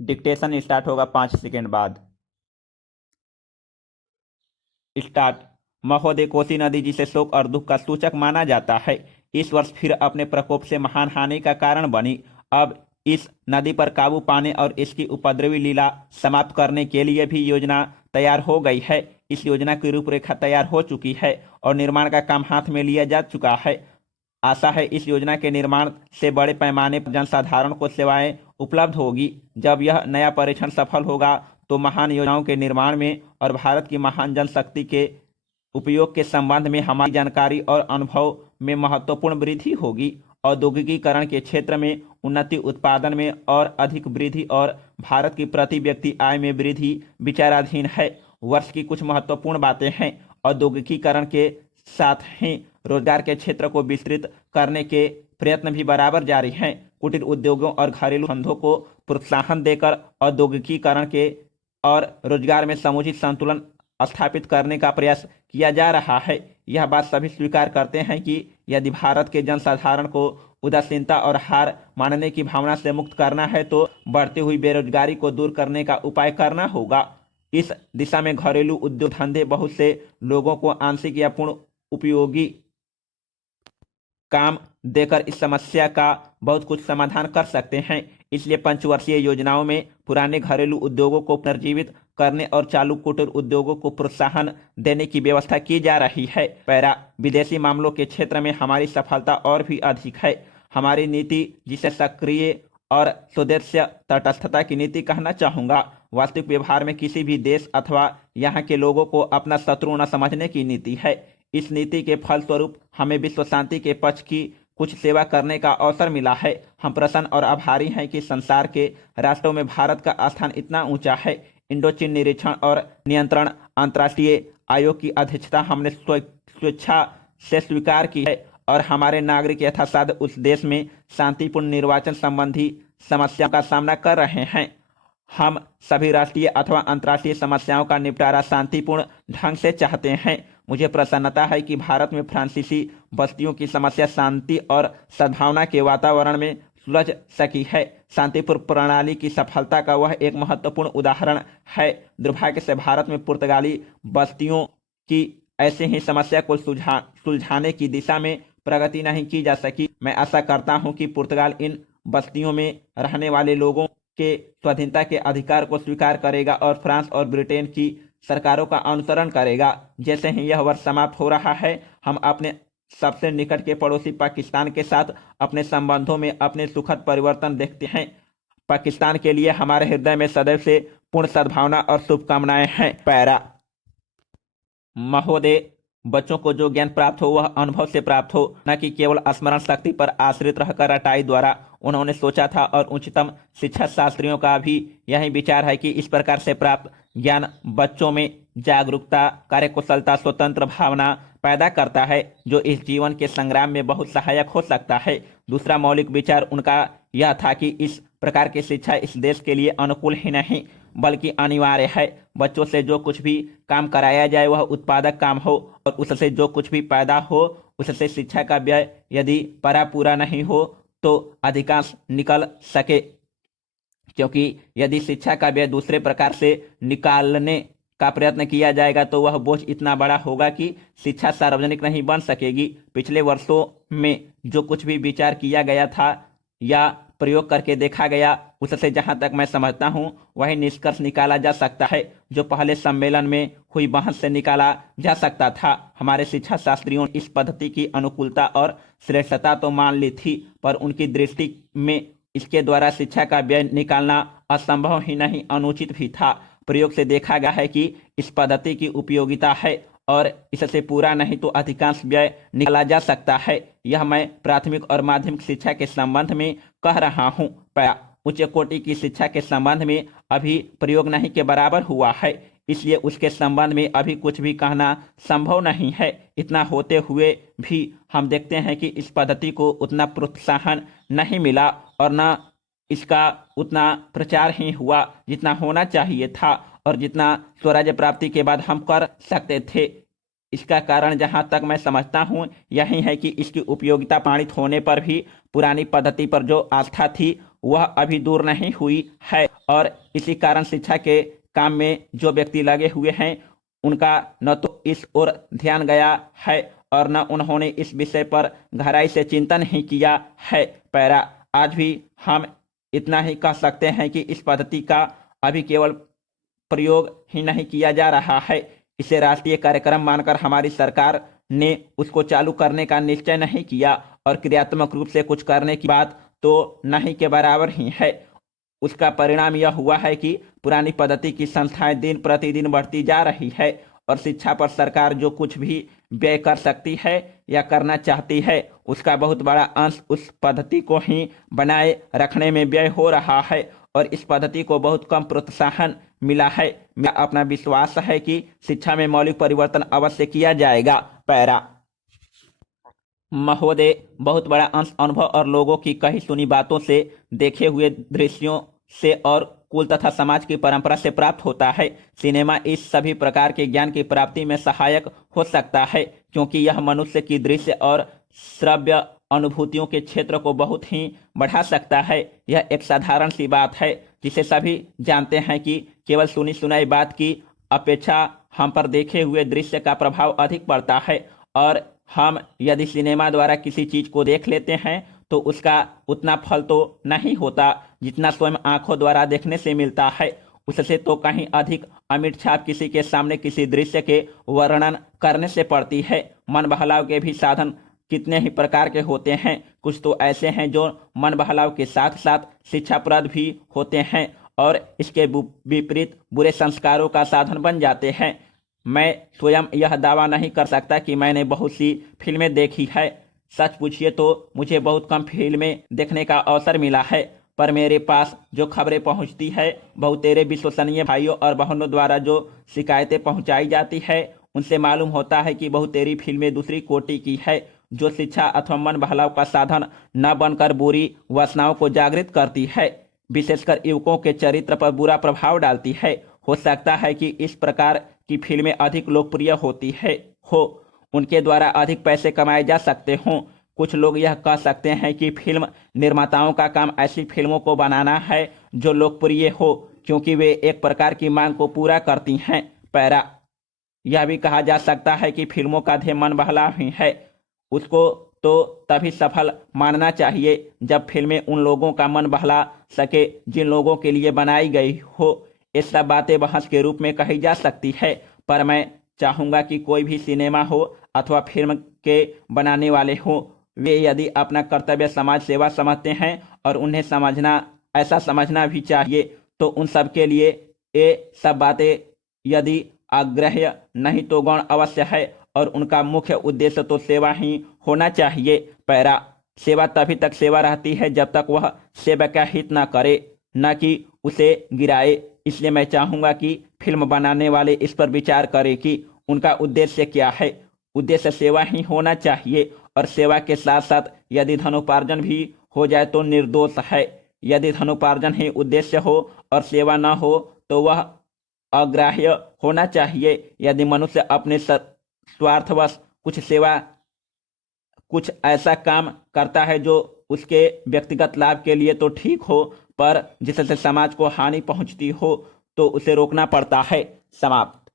Dictation start होगा 5 second बाद। Start. महोदय, कोसी नदी जिसे शोक और दुख का सूचक माना जाता है, इस वर्ष फिर अपने प्रकोप से महान हानि का कारण बनी। अब इस नदी पर काबू पाने और इसकी उपद्रवी लीला समाप्त करने के लिए भी योजना तैयार हो गई है। इस योजना की रूपरेखा तैयार हो चुकी है और निर्माण का काम हाथ में लिया जा चुका है। आशा है इस योजना के निर्माण से बड़े पैमाने पर जनसाधारण को सेवाएं उपलब्ध होगी। जब यह नया परीक्षण सफल होगा तो महान योजनाओं के निर्माण में और भारत की महान जनशक्ति के उपयोग के संबंध में हमारी जानकारी और अनुभव में महत्वपूर्ण वृद्धि होगी। औद्योगिकीकरण के क्षेत्र में उन्नति, उत्पादन में और अधिक वृद्धि और भारत की प्रति व्यक्ति आय में वृद्धि विचाराधीन है। वर्ष की कुछ महत्वपूर्ण बातें हैं। औद्योगिकीकरण के साथ ही रोजगार के क्षेत्र को विस्तृत करने के प्रयत्न भी बराबर जारी हैं। कुटीर उद्योगों और घरेलू धंधों को प्रोत्साहन देकर औद्योगिकीकरण के और रोजगार में समुचित संतुलन स्थापित करने का प्रयास किया जा रहा है। यह बात सभी स्वीकार करते हैं कि यदि भारत के जनसाधारण को उदासीनता और हार मानने की भावना से मुक्त करना है तो बढ़ती हुई बेरोजगारी को दूर करने का उपाय करना होगा। इस दिशा में घरेलू उद्योग धंधे बहुत से लोगों को आंशिक या पूर्ण उपयोगी काम देकर इस समस्या का बहुत कुछ समाधान कर सकते हैं। इसलिए पंचवर्षीय योजनाओं में पुराने घरेलू उद्योगों को पुनर्जीवित करने और चालू कुटीर उद्योगों को प्रोत्साहन देने की व्यवस्था की जा रही है। पैरा। विदेशी मामलों के क्षेत्र में हमारी सफलता और भी अधिक है। हमारी नीति, जिसे सक्रिय और स्वदेशी तटस्थता की नीति कहना चाहूँगा, वास्तविक व्यवहार में किसी भी देश अथवा यहाँ के लोगों को अपना शत्रु न समझने की नीति है। इस नीति के फलस्वरूप हमें विश्व शांति के पक्ष की कुछ सेवा करने का अवसर मिला है। हम प्रसन्न और आभारी हैं कि संसार के राष्ट्रों में भारत का स्थान इतना ऊंचा है। इंडोचीन निरीक्षण और नियंत्रण अंतर्राष्ट्रीय आयोग की अध्यक्षता हमने स्वेच्छा से स्वीकार की है और हमारे नागरिक यथासाध्य उस देश में शांतिपूर्ण निर्वाचन संबंधी समस्याओं का सामना कर रहे हैं। हम सभी राष्ट्रीय अथवा अंतर्राष्ट्रीय समस्याओं का निपटारा शांतिपूर्ण ढंग से चाहते हैं। मुझे प्रसन्नता है कि भारत में फ्रांसीसी बस्तियों की समस्या शांति और सद्भावना के वातावरण में सुलझ सकी है। शांतिपूर्ण प्रणाली की सफलता का वह एक महत्वपूर्ण उदाहरण है। दुर्भाग्य से भारत में पुर्तगाली बस्तियों की ऐसे ही समस्या को सुलझाने की दिशा में प्रगति नहीं की जा सकी। मैं आशा करता हूं कि पुर्तगाल इन बस्तियों में रहने वाले लोगों के स्वाधीनता के अधिकार को स्वीकार करेगा और फ्रांस और ब्रिटेन की सरकारों का अनुसरण करेगा। जैसे ही यह वर्ष समाप्त हो रहा है, हम अपने सबसे निकट के पड़ोसी पाकिस्तान के साथ अपने संबंधों में अपने सुखद परिवर्तन देखते हैं। पाकिस्तान के लिए हमारे हृदय में सदैव से पूर्ण सद्भावना और शुभकामनाएं हैं। पैरा। महोदय, बच्चों को जो ज्ञान प्राप्त हो वह अनुभव से प्राप्त हो, न कि केवल स्मरण शक्ति पर आश्रित रहकर रटाई द्वारा। उन्होंने सोचा था और उच्चतम शिक्षा शास्त्रियों का भी यही विचार है कि इस प्रकार से प्राप्त ज्ञान बच्चों में जागरूकता, कार्यकुशलता, स्वतंत्र भावना पैदा करता है, जो इस जीवन के संग्राम में बहुत सहायक हो सकता है। दूसरा मौलिक विचार उनका यह था कि इस प्रकार की शिक्षा इस देश के लिए अनुकूल ही नहीं बल्कि अनिवार्य है। बच्चों से जो कुछ भी काम कराया जाए वह उत्पादक काम हो और उससे जो कुछ भी पैदा हो उससे शिक्षा का व्यय यदि पूरा नहीं हो तो अधिकांश निकल सके, क्योंकि यदि शिक्षा का व्यय दूसरे प्रकार से निकालने का प्रयत्न किया जाएगा तो वह बोझ इतना बड़ा होगा कि शिक्षा सार्वजनिक नहीं बन सकेगी। पिछले वर्षों में जो कुछ भी विचार किया गया था या प्रयोग करके देखा गया, उससे जहां तक मैं समझता हूं वही निष्कर्ष निकाला जा सकता है जो पहले सम्मेलन में हुई बहस से निकाला जा सकता था। हमारे शिक्षा शास्त्रियों ने इस पद्धति की अनुकूलता और श्रेष्ठता तो मान ली थी, पर उनकी दृष्टि में इसके द्वारा शिक्षा का व्यय निकालना असंभव ही नहीं, अनुचित भी था। प्रयोग से देखा गया है कि इस पद्धति की उपयोगिता है और इससे पूरा नहीं तो अधिकांश व्यय निकाला जा सकता है। यह मैं प्राथमिक और माध्यमिक शिक्षा के संबंध में कह रहा हूँ। उच्च कोटि की शिक्षा के संबंध में अभी प्रयोग नहीं के बराबर हुआ है, इसलिए उसके संबंध में अभी कुछ भी कहना संभव नहीं है। इतना होते हुए भी हम देखते हैं कि इस पद्धति को उतना प्रोत्साहन नहीं मिला और न इसका उतना प्रचार ही हुआ जितना होना चाहिए था और जितना स्वराज्य प्राप्ति के बाद हम कर सकते थे। इसका कारण जहां तक मैं समझता हूं यही है कि इसकी उपयोगिता प्रमाणित होने पर भी पुरानी पद्धति पर जो आस्था थी वह अभी दूर नहीं हुई है और इसी कारण शिक्षा के काम में जो व्यक्ति लगे हुए हैं उनका न तो इस ओर ध्यान गया है और न उन्होंने इस विषय पर गहराई से चिंतन ही किया है। पैरा आज भी हम इतना ही कह सकते हैं कि इस पद्धति का अभी केवल प्रयोग ही नहीं किया जा रहा है, इसे राष्ट्रीय कार्यक्रम मानकर हमारी सरकार ने उसको चालू करने का निश्चय नहीं किया और क्रियात्मक रूप से कुछ करने की बात तो नहीं के बराबर ही है। उसका परिणाम यह हुआ है कि पुरानी पद्धति की संस्थाएं दिन प्रतिदिन बढ़ती जा रही है और शिक्षा पर सरकार जो कुछ भी व्यय कर सकती है या करना चाहती है उसका बहुत बड़ा अंश उस पद्धति को ही बनाए रखने में व्यय हो रहा है और इस पद्धति को बहुत कम प्रोत्साहन मिला है। मेरा अपना विश्वास है कि शिक्षा में मौलिक परिवर्तन अवश्य किया जाएगा। पैरा महोदय, बहुत बड़ा अंश अनुभव और लोगों की कही सुनी बातों से, देखे हुए दृश्यों से और कुल तथा समाज की परंपरा से प्राप्त होता है। सिनेमा इस सभी प्रकार के ज्ञान की प्राप्ति में सहायक हो सकता है क्योंकि यह मनुष्य की दृश्य और श्रव्य अनुभूतियों के क्षेत्र को बहुत ही बढ़ा सकता है। यह एक साधारण सी बात है जिसे सभी जानते हैं कि केवल सुनी सुनाई बात की अपेक्षा हम पर देखे हुए दृश्य का प्रभाव अधिक पड़ता है और हम यदि सिनेमा द्वारा किसी चीज को देख लेते हैं तो उसका उतना फल तो नहीं होता जितना स्वयं आंखों द्वारा देखने से मिलता है। उससे तो कहीं अधिक अमिट छाप किसी के सामने किसी दृश्य के वर्णन करने से पड़ती है। मन बहलाव के भी साधन कितने ही प्रकार के होते हैं। कुछ तो ऐसे हैं जो मन बहलाव के साथ साथ शिक्षाप्रद भी होते हैं और इसके विपरीत बुरे संस्कारों का साधन बन जाते हैं। मैं स्वयं यह दावा नहीं कर सकता कि मैंने बहुत सी फिल्में देखी है। सच पूछिए तो मुझे बहुत कम फिल्में देखने का अवसर मिला है, पर मेरे पास जो खबरें पहुंचती है बहुतेरे विश्वसनीय भाइयों और बहनों द्वारा जो शिकायतें पहुंचाई जाती है उनसे मालूम होता है कि बहुतेरी फिल्में दूसरी कोटि की है जो शिक्षा अथवा मन बहलाव का साधन न बनकर बुरी वासनाओं को जागृत करती है, विशेषकर युवकों के चरित्र पर बुरा प्रभाव डालती है। हो सकता है कि इस प्रकार की फिल्में अधिक लोकप्रिय होती हो उनके द्वारा अधिक पैसे कमाए जा सकते हों। कुछ लोग यह कह सकते हैं कि फिल्म निर्माताओं का काम ऐसी फिल्मों को बनाना है जो लोकप्रिय हो क्योंकि वे एक प्रकार की मांग को पूरा करती हैं। पैरा यह भी कहा जा सकता है कि फिल्मों का ध्येय मन बहलाव ही है। उसको तो तभी सफल मानना चाहिए जब फिल्में उन लोगों का मन बहला सके जिन लोगों के लिए बनाई गई हो। ये सब बातें बहस के रूप में कही जा सकती है, पर मैं चाहूँगा कि कोई भी सिनेमा हो अथवा फिल्म के बनाने वाले हो, वे यदि अपना कर्तव्य समाज सेवा समझते हैं और उन्हें ऐसा समझना भी चाहिए तो उन सब के लिए ये सब बातें यदि आग्रह्य नहीं तो गौण अवश्य है और उनका मुख्य उद्देश्य तो सेवा ही होना चाहिए। पैरा सेवा तभी तक सेवा रहती है जब तक वह सेवा का हित न करे, न कि उसे गिराए। इसलिए मैं चाहूँगा कि फिल्म बनाने वाले इस पर विचार करें कि उनका उद्देश्य क्या है। उद्देश्य सेवा ही होना चाहिए और सेवा के साथ साथ यदि धनोपार्जन भी हो जाए तो निर्दोष है। यदि धनोपार्जन ही उद्देश्य हो और सेवा न हो तो वह अग्राह्य होना चाहिए। यदि मनुष्य अपने स्वार्थवश कुछ ऐसा काम करता है जो उसके व्यक्तिगत लाभ के लिए तो ठीक हो, पर जिससे समाज को हानि पहुंचती हो तो उसे रोकना पड़ता है। समाप्त।